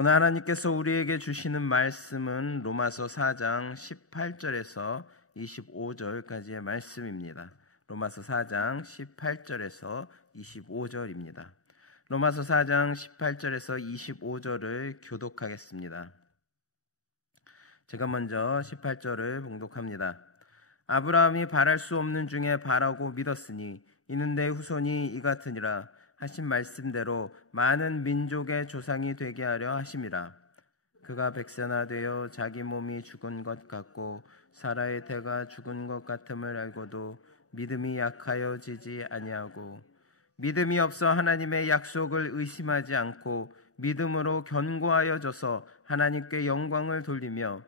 오늘 하나님께서 우리에게 주시는 말씀은 로마서 4장 18절에서 25절까지의 말씀입니다. 로마서 4장 18절에서 25절입니다. 로마서 4장 18절에서 25절을 교독하겠습니다. 제가 먼저 18절을 봉독합니다. 아브라함이 바랄 수 없는 중에 바라고 믿었으니 이는 내 후손이 이 같으니라 하신 말씀대로 많은 민족의 조상이 되게 하려 하심이라. 그가 백세나 되어 자기 몸이 죽은 것 같고 사라의 태가 죽은 것 같음을 알고도 믿음이 약하여 지지 아니하고 믿음이 없어 하나님의 약속을 의심하지 않고 믿음으로 견고하여져서 하나님께 영광을 돌리며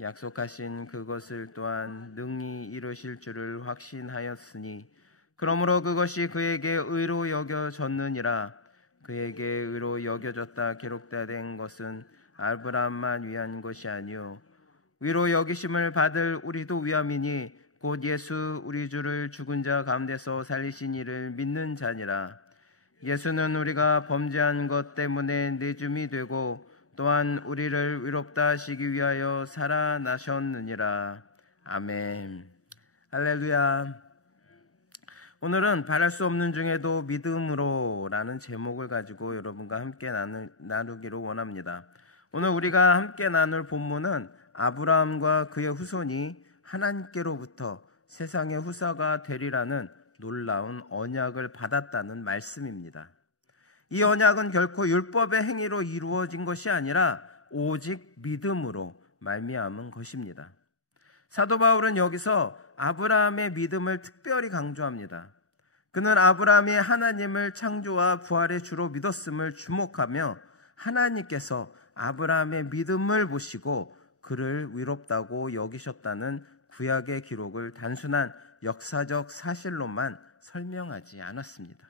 약속하신 그것을 또한 능히 이루실 줄을 확신하였으니 그러므로 그것이 그에게 의로 여겨졌느니라. 그에게 의로 여겨졌다 기록된 것은 아브라함만 위한 것이 아니요 위로 여기심을 받을 우리도 위함이니 곧 예수 우리 주를 죽은 자 가운데서 살리신 이를 믿는 자니라. 예수는 우리가 범죄한 것 때문에 내줌이 되고 또한 우리를 위롭다 하시기 위하여 살아나셨느니라. 아멘. 할렐루야. 오늘은 바랄 수 없는 중에도 믿음으로 라는 제목을 가지고 여러분과 함께 나누기로 원합니다. 오늘 우리가 함께 나눌 본문은 아브라함과 그의 후손이 하나님께로부터 세상의 후사가 되리라는 놀라운 언약을 받았다는 말씀입니다. 이 언약은 결코 율법의 행위로 이루어진 것이 아니라 오직 믿음으로 말미암은 것입니다. 사도 바울은 여기서 아브라함의 믿음을 특별히 강조합니다. 그는 아브라함이 하나님을 창조와 부활의 주로 믿었음을 주목하며 하나님께서 아브라함의 믿음을 보시고 그를 위롭다고 여기셨다는 구약의 기록을 단순한 역사적 사실로만 설명하지 않았습니다.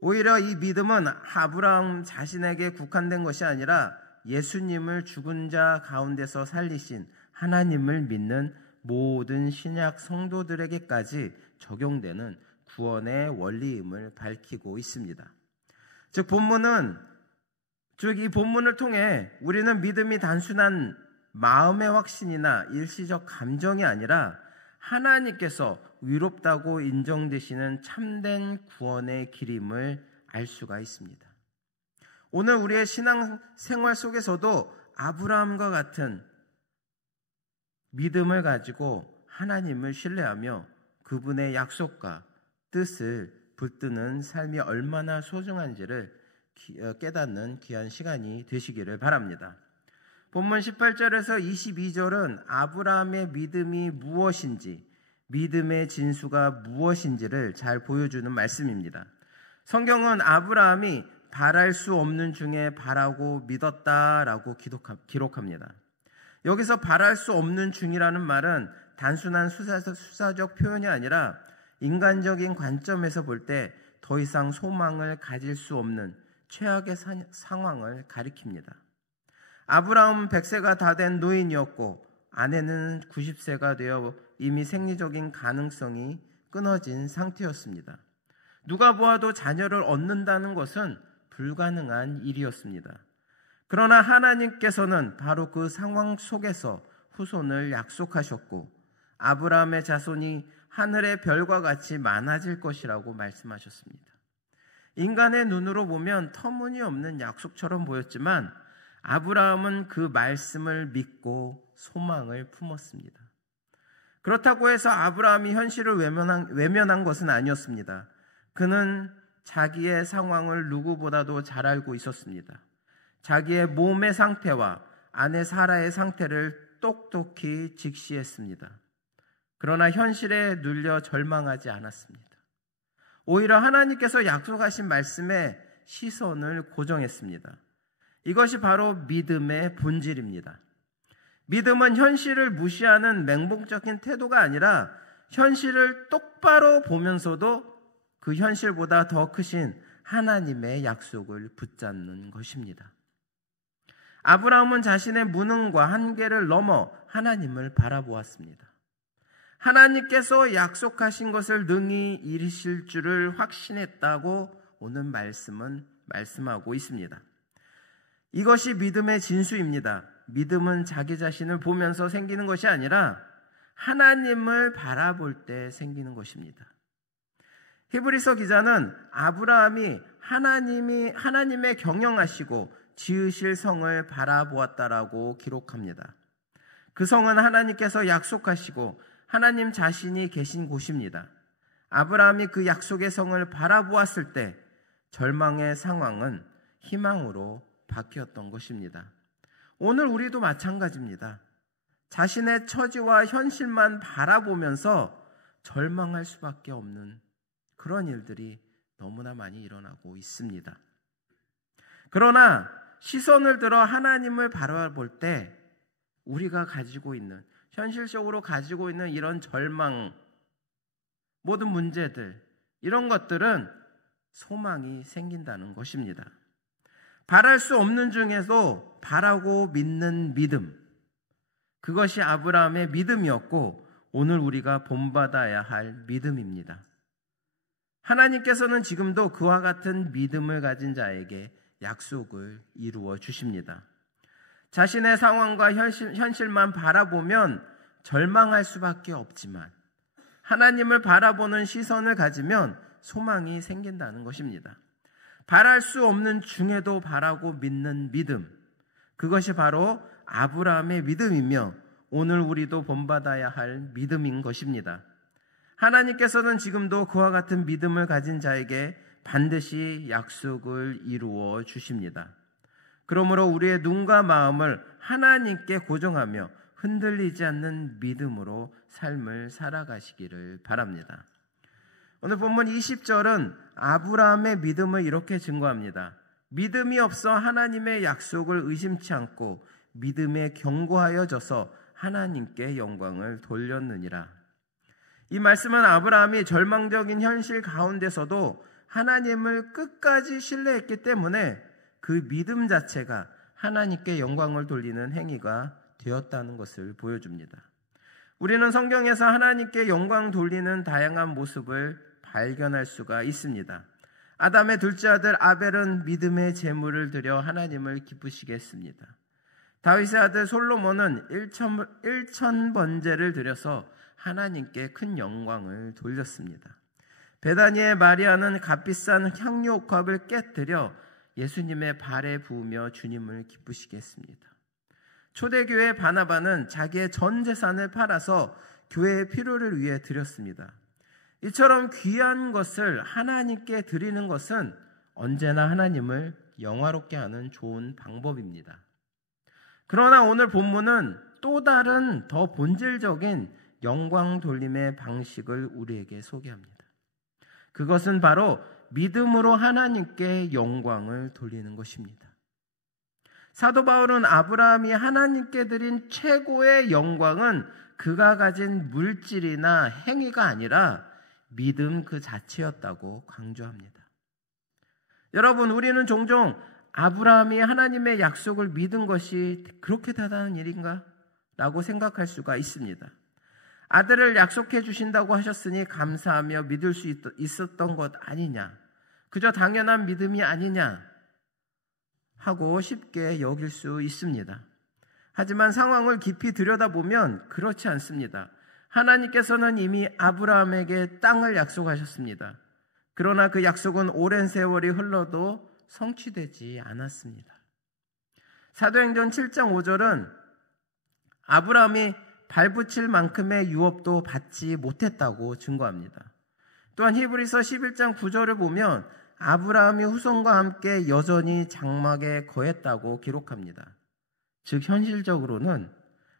오히려 이 믿음은 아브라함 자신에게 국한된 것이 아니라 예수님을 죽은 자 가운데서 살리신 하나님을 믿는 모든 신약 성도들에게까지 적용되는 구원의 원리임을 밝히고 있습니다. 이 본문을 통해 우리는 믿음이 단순한 마음의 확신이나 일시적 감정이 아니라 하나님께서 위롭다고 인정되시는 참된 구원의 길임을 알 수가 있습니다. 오늘 우리의 신앙 생활 속에서도 아브라함과 같은 믿음을 가지고 하나님을 신뢰하며 그분의 약속과 뜻을 붙드는 삶이 얼마나 소중한지를 깨닫는 귀한 시간이 되시기를 바랍니다. 본문 18절에서 22절은 아브라함의 믿음이 무엇인지, 믿음의 진수가 무엇인지를 잘 보여주는 말씀입니다. 성경은 아브라함이 바랄 수 없는 중에 바라고 믿었다라고 기록합니다. 여기서 바랄 수 없는 중이라는 말은 단순한 수사적 표현이 아니라 인간적인 관점에서 볼 때 더 이상 소망을 가질 수 없는 최악의 상황을 가리킵니다. 아브라함은 100세가 다 된 노인이었고 아내는 90세가 되어 이미 생리적인 가능성이 끊어진 상태였습니다. 누가 보아도 자녀를 얻는다는 것은 불가능한 일이었습니다. 그러나 하나님께서는 바로 그 상황 속에서 후손을 약속하셨고 아브라함의 자손이 하늘의 별과 같이 많아질 것이라고 말씀하셨습니다. 인간의 눈으로 보면 터무니없는 약속처럼 보였지만 아브라함은 그 말씀을 믿고 소망을 품었습니다. 그렇다고 해서 아브라함이 현실을 외면한 것은 아니었습니다. 그는 자기의 상황을 누구보다도 잘 알고 있었습니다. 자기의 몸의 상태와 아내 사라의 상태를 똑똑히 직시했습니다. 그러나 현실에 눌려 절망하지 않았습니다. 오히려 하나님께서 약속하신 말씀에 시선을 고정했습니다. 이것이 바로 믿음의 본질입니다. 믿음은 현실을 무시하는 맹목적인 태도가 아니라 현실을 똑바로 보면서도 그 현실보다 더 크신 하나님의 약속을 붙잡는 것입니다. 아브라함은 자신의 무능과 한계를 넘어 하나님을 바라보았습니다. 하나님께서 약속하신 것을 능히 이루실 줄을 확신했다고 오늘 말씀은 말씀하고 있습니다. 이것이 믿음의 진수입니다. 믿음은 자기 자신을 보면서 생기는 것이 아니라 하나님을 바라볼 때 생기는 것입니다. 히브리서 기자는 아브라함이 하나님의 경영하시고 지으실 성을 바라보았다라고 기록합니다. 그 성은 하나님께서 약속하시고 하나님 자신이 계신 곳입니다. 아브라함이 그 약속의 성을 바라보았을 때 절망의 상황은 희망으로 바뀌었던 것입니다. 오늘 우리도 마찬가지입니다. 자신의 처지와 현실만 바라보면서 절망할 수밖에 없는 그런 일들이 너무나 많이 일어나고 있습니다. 그러나 시선을 들어 하나님을 바라볼 때 우리가 가지고 있는, 현실적으로 가지고 있는 이런 절망, 모든 문제들, 이런 것들은 소망이 생긴다는 것입니다. 바랄 수 없는 중에도 바라고 믿는 믿음, 그것이 아브라함의 믿음이었고 오늘 우리가 본받아야 할 믿음입니다. 하나님께서는 지금도 그와 같은 믿음을 가진 자에게 약속을 이루어 주십니다. 자신의 상황과 현실만 바라보면 절망할 수밖에 없지만 하나님을 바라보는 시선을 가지면 소망이 생긴다는 것입니다. 바랄 수 없는 중에도 바라고 믿는 믿음, 그것이 바로 아브라함의 믿음이며 오늘 우리도 본받아야 할 믿음인 것입니다. 하나님께서는 지금도 그와 같은 믿음을 가진 자에게 반드시 약속을 이루어 주십니다. 그러므로 우리의 눈과 마음을 하나님께 고정하며 흔들리지 않는 믿음으로 삶을 살아가시기를 바랍니다. 오늘 본문 20절은 아브라함의 믿음을 이렇게 증거합니다. 믿음이 없어 하나님의 약속을 의심치 않고 믿음에 견고하여져서 하나님께 영광을 돌렸느니라. 이 말씀은 아브라함이 절망적인 현실 가운데서도 하나님을 끝까지 신뢰했기 때문에 그 믿음 자체가 하나님께 영광을 돌리는 행위가 되었다는 것을 보여줍니다. 우리는 성경에서 하나님께 영광 돌리는 다양한 모습을 발견할 수가 있습니다. 아담의 둘째 아들 아벨은 믿음의 제물을 드려 하나님을 기쁘시게 했습니다. 다윗의 아들 솔로몬은 1,000번제를 드려서 하나님께 큰 영광을 돌렸습니다. 베다니의 마리아는 값비싼 향유옥합을 깨뜨려 예수님의 발에 부으며 주님을 기쁘시게 했습니다. 초대교회 바나바는 자기의 전 재산을 팔아서 교회의 필요를 위해 드렸습니다. 이처럼 귀한 것을 하나님께 드리는 것은 언제나 하나님을 영화롭게 하는 좋은 방법입니다. 그러나 오늘 본문은 또 다른 더 본질적인 영광 돌림의 방식을 우리에게 소개합니다. 그것은 바로 믿음으로 하나님께 영광을 돌리는 것입니다. 사도 바울은 아브라함이 하나님께 드린 최고의 영광은 그가 가진 물질이나 행위가 아니라 믿음 그 자체였다고 강조합니다. 여러분, 우리는 종종 아브라함이 하나님의 약속을 믿은 것이 그렇게 대단한 일인가? 라고 생각할 수가 있습니다. 아들을 약속해 주신다고 하셨으니 감사하며 믿을 수 있었던 것 아니냐? 그저 당연한 믿음이 아니냐? 하고 쉽게 여길 수 있습니다. 하지만 상황을 깊이 들여다보면 그렇지 않습니다. 하나님께서는 이미 아브라함에게 땅을 약속하셨습니다. 그러나 그 약속은 오랜 세월이 흘러도 성취되지 않았습니다. 사도행전 7장 5절은 아브라함이 발붙일 만큼의 유업도 받지 못했다고 증거합니다. 또한 히브리서 11장 9절을 보면 아브라함이 후손과 함께 여전히 장막에 거했다고 기록합니다. 즉 현실적으로는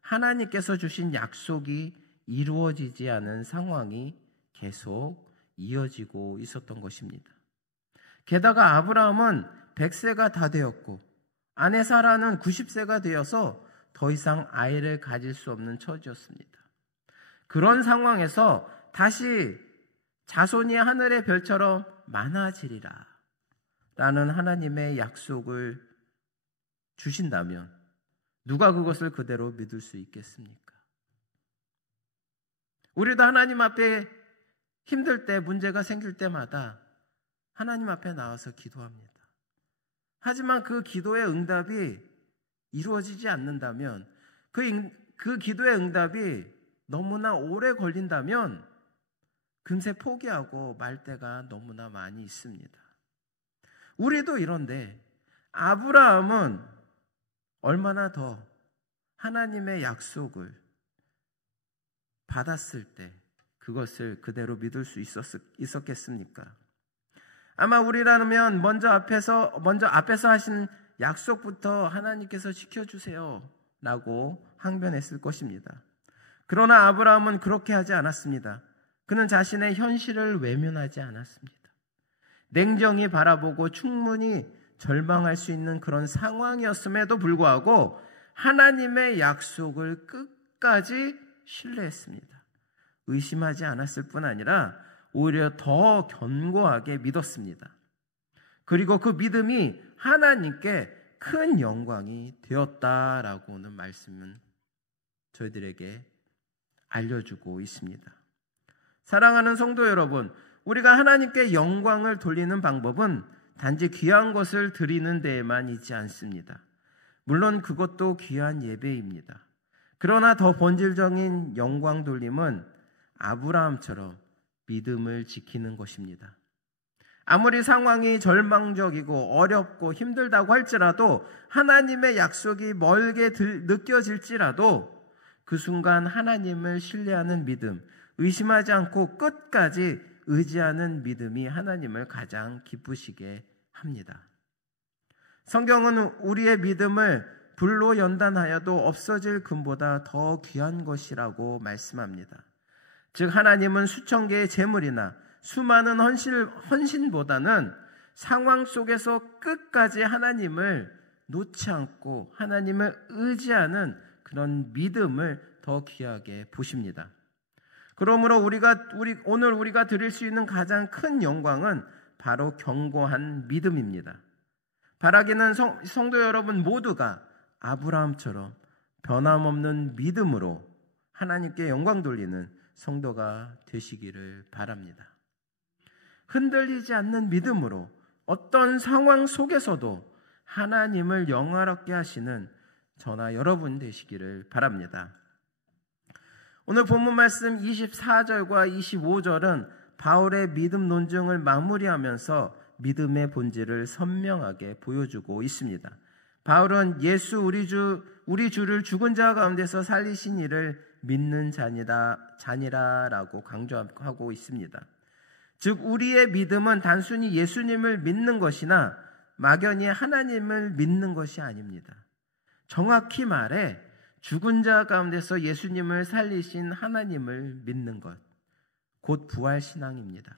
하나님께서 주신 약속이 이루어지지 않은 상황이 계속 이어지고 있었던 것입니다. 게다가 아브라함은 100세가 다 되었고 아내 사라는 90세가 되어서 더 이상 아이를 가질 수 없는 처지였습니다. 그런 상황에서 다시 자손이 하늘의 별처럼 많아지리라 라는 하나님의 약속을 주신다면 누가 그것을 그대로 믿을 수 있겠습니까? 우리도 하나님 앞에 힘들 때, 문제가 생길 때마다 하나님 앞에 나와서 기도합니다. 하지만 그 기도의 응답이 이루어지지 않는다면, 그 기도의 응답이 너무나 오래 걸린다면 금세 포기하고 말 때가 너무나 많이 있습니다. 우리도 이런데 아브라함은 얼마나 더 하나님의 약속을 받았을 때 그것을 그대로 믿을 수 있었겠습니까? 아마 우리라면 먼저 앞에서 하신 약속부터 하나님께서 지켜주세요 라고 항변했을 것입니다. 그러나 아브라함은 그렇게 하지 않았습니다. 그는 자신의 현실을 외면하지 않았습니다. 냉정히 바라보고 충분히 절망할 수 있는 그런 상황이었음에도 불구하고 하나님의 약속을 끝까지 신뢰했습니다. 의심하지 않았을 뿐 아니라 오히려 더 견고하게 믿었습니다. 그리고 그 믿음이 하나님께 큰 영광이 되었다라고 오는 말씀은 저희들에게 알려주고 있습니다. 사랑하는 성도 여러분, 우리가 하나님께 영광을 돌리는 방법은 단지 귀한 것을 드리는 데에만 있지 않습니다. 물론 그것도 귀한 예배입니다. 그러나 더 본질적인 영광 돌림은 아브라함처럼 믿음을 지키는 것입니다. 아무리 상황이 절망적이고 어렵고 힘들다고 할지라도, 하나님의 약속이 멀게 느껴질지라도 그 순간 하나님을 신뢰하는 믿음, 의심하지 않고 끝까지 의지하는 믿음이 하나님을 가장 기쁘시게 합니다. 성경은 우리의 믿음을 불로 연단하여도 없어질 금보다 더 귀한 것이라고 말씀합니다. 즉 하나님은 수천 개의 재물이나 수많은 헌신보다는 상황 속에서 끝까지 하나님을 놓지 않고 하나님을 의지하는 그런 믿음을 더 귀하게 보십니다. 그러므로 오늘 우리가 드릴 수 있는 가장 큰 영광은 바로 견고한 믿음입니다. 바라기는 성도 여러분 모두가 아브라함처럼 변함없는 믿음으로 하나님께 영광 돌리는 성도가 되시기를 바랍니다. 흔들리지 않는 믿음으로 어떤 상황 속에서도 하나님을 영화롭게 하시는 저나 여러분 되시기를 바랍니다. 오늘 본문 말씀 24절과 25절은 바울의 믿음 논증을 마무리하면서 믿음의 본질을 선명하게 보여주고 있습니다. 바울은 예수 우리 주를 죽은 자 가운데서 살리신 이를 믿는 자니라라고 강조하고 있습니다. 즉 우리의 믿음은 단순히 예수님을 믿는 것이나 막연히 하나님을 믿는 것이 아닙니다. 정확히 말해 죽은 자 가운데서 예수님을 살리신 하나님을 믿는 것, 곧 부활신앙입니다.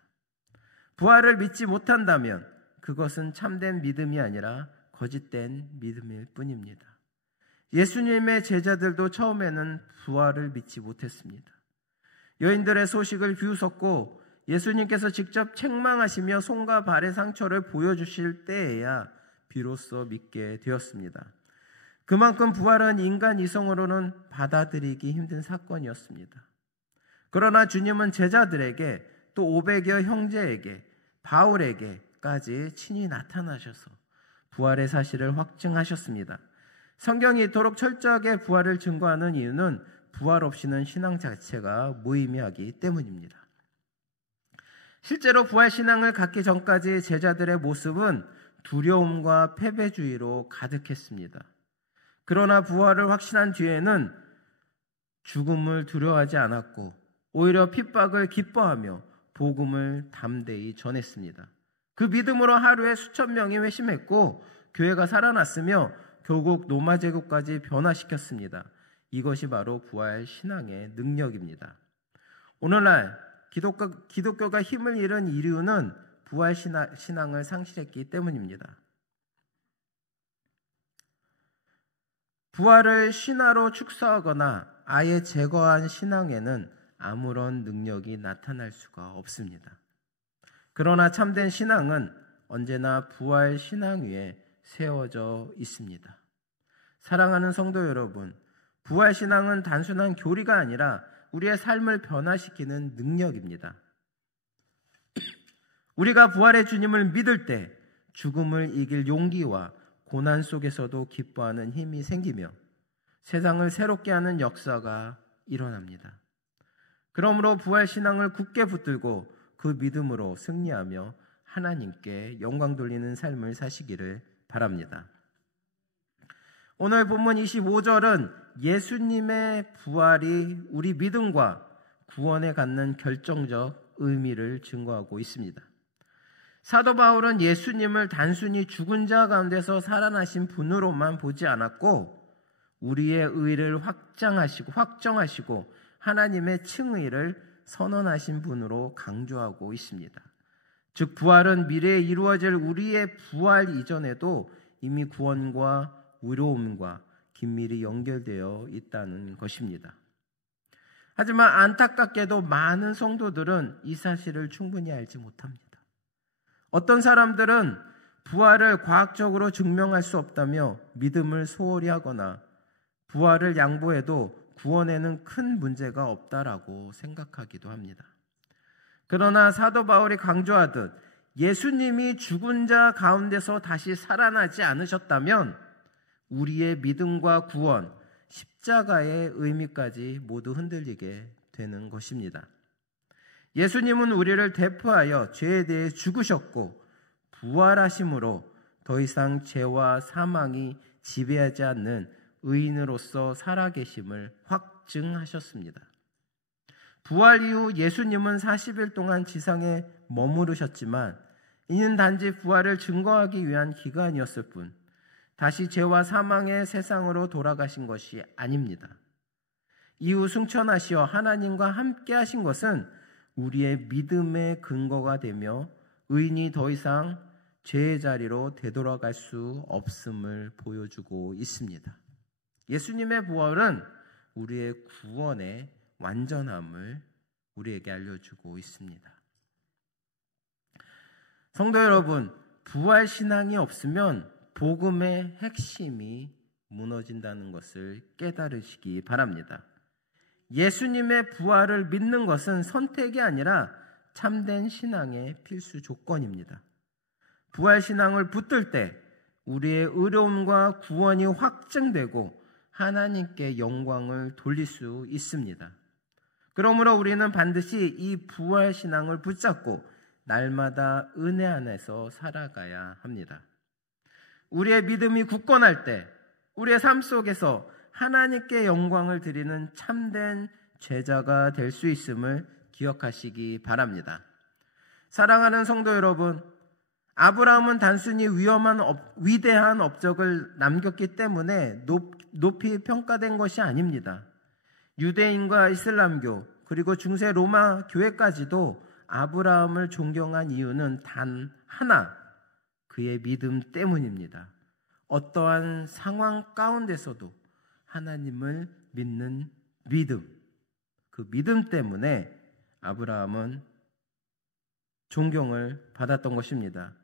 부활을 믿지 못한다면 그것은 참된 믿음이 아니라 거짓된 믿음일 뿐입니다. 예수님의 제자들도 처음에는 부활을 믿지 못했습니다. 여인들의 소식을 비웃었고 예수님께서 직접 책망하시며 손과 발의 상처를 보여주실 때에야 비로소 믿게 되었습니다. 그만큼 부활은 인간 이성으로는 받아들이기 힘든 사건이었습니다. 그러나 주님은 제자들에게 또 500여 형제에게 바울에게까지 친히 나타나셔서 부활의 사실을 확증하셨습니다. 성경이 이토록 철저하게 부활을 증거하는 이유는 부활 없이는 신앙 자체가 무의미하기 때문입니다. 실제로 부활신앙을 갖기 전까지 제자들의 모습은 두려움과 패배주의로 가득했습니다. 그러나 부활을 확신한 뒤에는 죽음을 두려워하지 않았고 오히려 핍박을 기뻐하며 복음을 담대히 전했습니다. 그 믿음으로 하루에 수천 명이 회심했고 교회가 살아났으며 결국 로마 제국까지 변화시켰습니다. 이것이 바로 부활 신앙의 능력입니다. 오늘날 기독교가 힘을 잃은 이유는 부활 신앙을 상실했기 때문입니다. 부활을 신화로 축소하거나 아예 제거한 신앙에는 아무런 능력이 나타날 수가 없습니다. 그러나 참된 신앙은 언제나 부활 신앙 위에 세워져 있습니다. 사랑하는 성도 여러분, 부활 신앙은 단순한 교리가 아니라 우리의 삶을 변화시키는 능력입니다. 우리가 부활의 주님을 믿을 때 죽음을 이길 용기와 고난 속에서도 기뻐하는 힘이 생기며 세상을 새롭게 하는 역사가 일어납니다. 그러므로 부활신앙을 굳게 붙들고 그 믿음으로 승리하며 하나님께 영광 돌리는 삶을 사시기를 바랍니다. 오늘 본문 25절은 예수님의 부활이 우리 믿음과 구원에 갖는 결정적 의미를 증거하고 있습니다. 사도 바울은 예수님을 단순히 죽은 자 가운데서 살아나신 분으로만 보지 않았고 우리의 의를 확정하시고 하나님의 칭의를 선언하신 분으로 강조하고 있습니다. 즉 부활은 미래에 이루어질 우리의 부활 이전에도 이미 구원과 의로움과 긴밀히 연결되어 있다는 것입니다. 하지만 안타깝게도 많은 성도들은 이 사실을 충분히 알지 못합니다. 어떤 사람들은 부활을 과학적으로 증명할 수 없다며 믿음을 소홀히 하거나 부활을 양보해도 구원에는 큰 문제가 없다라고 생각하기도 합니다. 그러나 사도 바울이 강조하듯 예수님이 죽은 자 가운데서 다시 살아나지 않으셨다면 우리의 믿음과 구원, 십자가의 의미까지 모두 흔들리게 되는 것입니다. 예수님은 우리를 대표하여 죄에 대해 죽으셨고 부활하심으로 더 이상 죄와 사망이 지배하지 않는 의인으로서 살아계심을 확증하셨습니다. 부활 이후 예수님은 40일 동안 지상에 머무르셨지만 이는 단지 부활을 증거하기 위한 기간이었을 뿐 다시 죄와 사망의 세상으로 돌아가신 것이 아닙니다. 이후 승천하시어 하나님과 함께 하신 것은 우리의 믿음의 근거가 되며 의인이 더 이상 죄의 자리로 되돌아갈 수 없음을 보여주고 있습니다. 예수님의 부활은 우리의 구원의 완전함을 우리에게 알려주고 있습니다. 성도 여러분, 부활 신앙이 없으면 복음의 핵심이 무너진다는 것을 깨달으시기 바랍니다. 예수님의 부활을 믿는 것은 선택이 아니라 참된 신앙의 필수 조건입니다. 부활 신앙을 붙들 때 우리의 의로움과 구원이 확증되고 하나님께 영광을 돌릴 수 있습니다. 그러므로 우리는 반드시 이 부활 신앙을 붙잡고 날마다 은혜 안에서 살아가야 합니다. 우리의 믿음이 굳건할 때 우리의 삶 속에서 하나님께 영광을 드리는 참된 제자가 될 수 있음을 기억하시기 바랍니다. 사랑하는 성도 여러분, 아브라함은 단순히 위대한 업적을 남겼기 때문에 높이 평가된 것이 아닙니다. 유대인과 이슬람교 그리고 중세 로마 교회까지도 아브라함을 존경한 이유는 단 하나, 그의 믿음 때문입니다. 어떠한 상황 가운데서도 하나님을 믿는 믿음, 그 믿음 때문에 아브라함은 존경을 받았던 것입니다.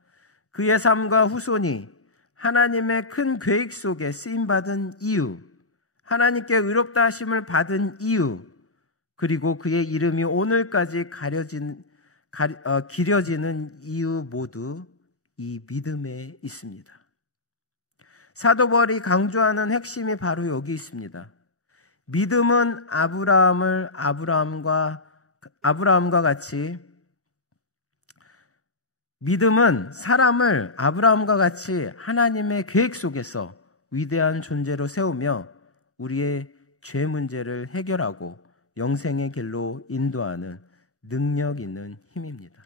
그의 삶과 후손이 하나님의 큰 계획 속에 쓰임받은 이유, 하나님께 의롭다 하심을 받은 이유, 그리고 그의 이름이 오늘까지 기려지는 이유 모두 이 믿음에 있습니다. 사도 바울이 강조하는 핵심이 바로 여기 있습니다. 믿음은 아브라함과 같이 믿음은 사람을 아브라함과 같이 하나님의 계획 속에서 위대한 존재로 세우며 우리의 죄 문제를 해결하고 영생의 길로 인도하는 능력 있는 힘입니다.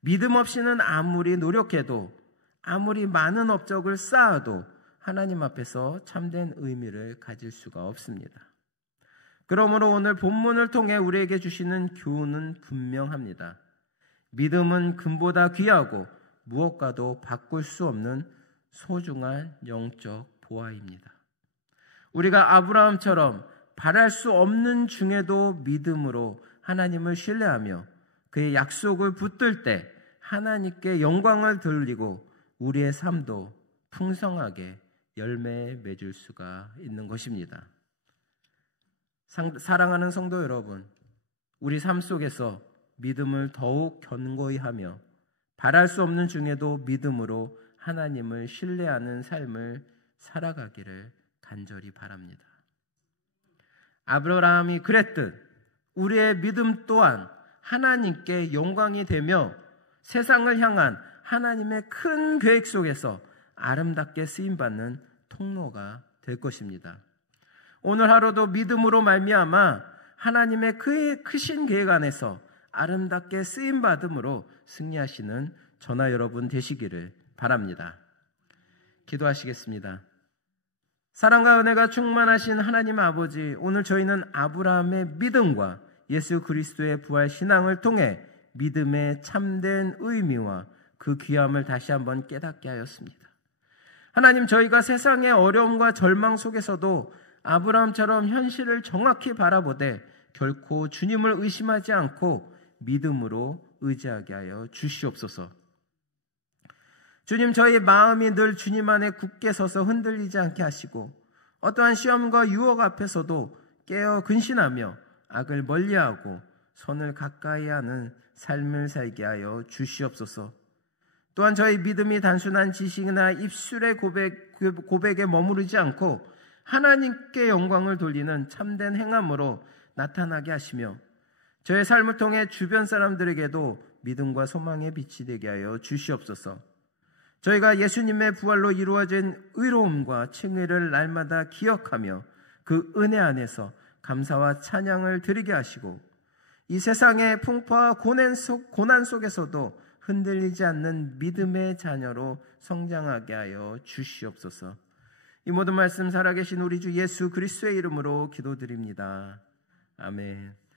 믿음 없이는 아무리 노력해도 아무리 많은 업적을 쌓아도 하나님 앞에서 참된 의미를 가질 수가 없습니다. 그러므로 오늘 본문을 통해 우리에게 주시는 교훈은 분명합니다. 믿음은 금보다 귀하고 무엇과도 바꿀 수 없는 소중한 영적 보화입니다. 우리가 아브라함처럼 바랄 수 없는 중에도 믿음으로 하나님을 신뢰하며 그의 약속을 붙들 때 하나님께 영광을 돌리고 우리의 삶도 풍성하게 열매 맺을 수가 있는 것입니다. 사랑하는 성도 여러분, 우리 삶 속에서 믿음을 더욱 견고히 하며 바랄 수 없는 중에도 믿음으로 하나님을 신뢰하는 삶을 살아가기를 간절히 바랍니다. 아브라함이 그랬듯 우리의 믿음 또한 하나님께 영광이 되며 세상을 향한 하나님의 큰 계획 속에서 아름답게 쓰임받는 통로가 될 것입니다. 오늘 하루도 믿음으로 말미암아 하나님의 크신 계획 안에서 아름답게 쓰임받음으로 승리하시는 저나 여러분 되시기를 바랍니다. 기도하시겠습니다. 사랑과 은혜가 충만하신 하나님 아버지, 오늘 저희는 아브라함의 믿음과 예수 그리스도의 부활 신앙을 통해 믿음의 참된 의미와 그 귀함을 다시 한번 깨닫게 하였습니다. 하나님, 저희가 세상의 어려움과 절망 속에서도 아브라함처럼 현실을 정확히 바라보되 결코 주님을 의심하지 않고 믿음으로 의지하게 하여 주시옵소서. 주님, 저희 마음이 늘 주님 안에 굳게 서서 흔들리지 않게 하시고 어떠한 시험과 유혹 앞에서도 깨어 근신하며 악을 멀리하고 선을 가까이 하는 삶을 살게 하여 주시옵소서. 또한 저희 믿음이 단순한 지식이나 입술의 고백에 머무르지 않고 하나님께 영광을 돌리는 참된 행함으로 나타나게 하시며 저의 삶을 통해 주변 사람들에게도 믿음과 소망의 빛이 되게 하여 주시옵소서. 저희가 예수님의 부활로 이루어진 의로움과 칭의를 날마다 기억하며 그 은혜 안에서 감사와 찬양을 드리게 하시고 이 세상의 풍파와 고난 속에서도 흔들리지 않는 믿음의 자녀로 성장하게 하여 주시옵소서. 이 모든 말씀 살아계신 우리 주 예수 그리스도의 이름으로 기도드립니다. 아멘.